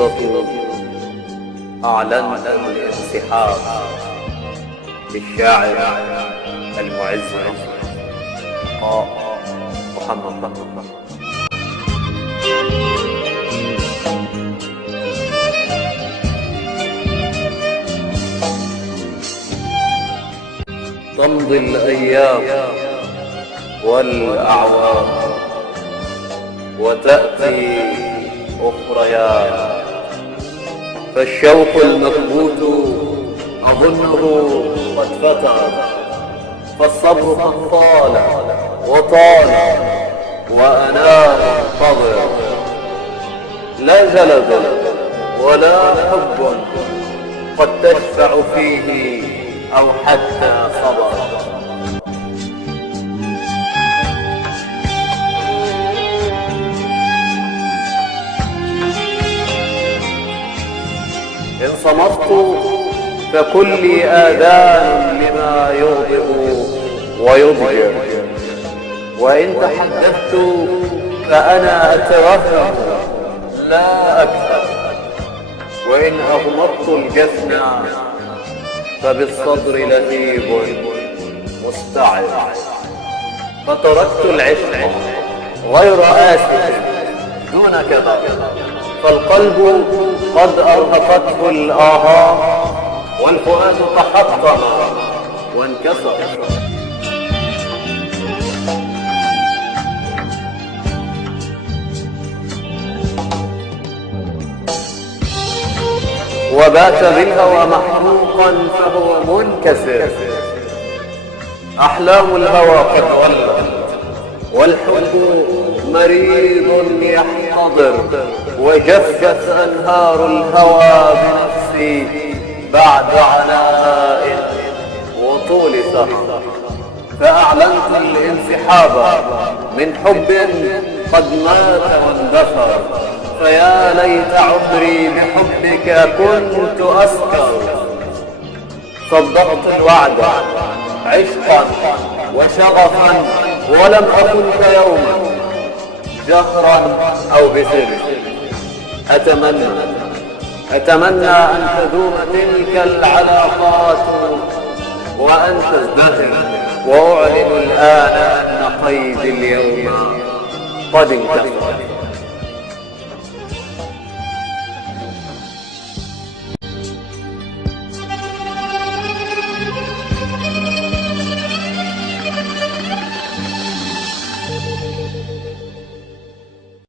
قصيدة أعلنت الانسحاب للشاعر المعز محمد بطل. تمضي الأيام والأعوام وتأتي أخريات، فالشوق المكبوت أظنه قد فتر، فالصبر قد طال وطال وأنا منتظر، لا زلزل ولا حب قد تشفع فيه أو حتى صبر. إن صمت فكلي آذان لما يغضب ويضجر، وإن تحدثت فأنا أتوهم لا أكثر، وإن أغمضت الجفن فبالصدر لهيب مستعر، فتركت العشق غير آسف دون كذا، فالقلب قد أرهقته الآهات والفؤاد تحطم وانكسر. وبات بالهوى محروقا فهو منكسر، أحلام الهوى قد ولت والحب مريض يحتضر، وجفت أنهار الهوى بنفسي بعد عناء وطول سهر، فأعلنت الانسحاب من حب قد مات واندثر، فيا ليت عمري بحبك كنت أسكر، صدقت الوعد عشقا وشغفا ولم أكنك يوما جهرا أو بسر، أتمنى أن تدوم تلك العلاقات وأن تزدهر، وأعلن الآن أن قيد اليوم قد انتهى.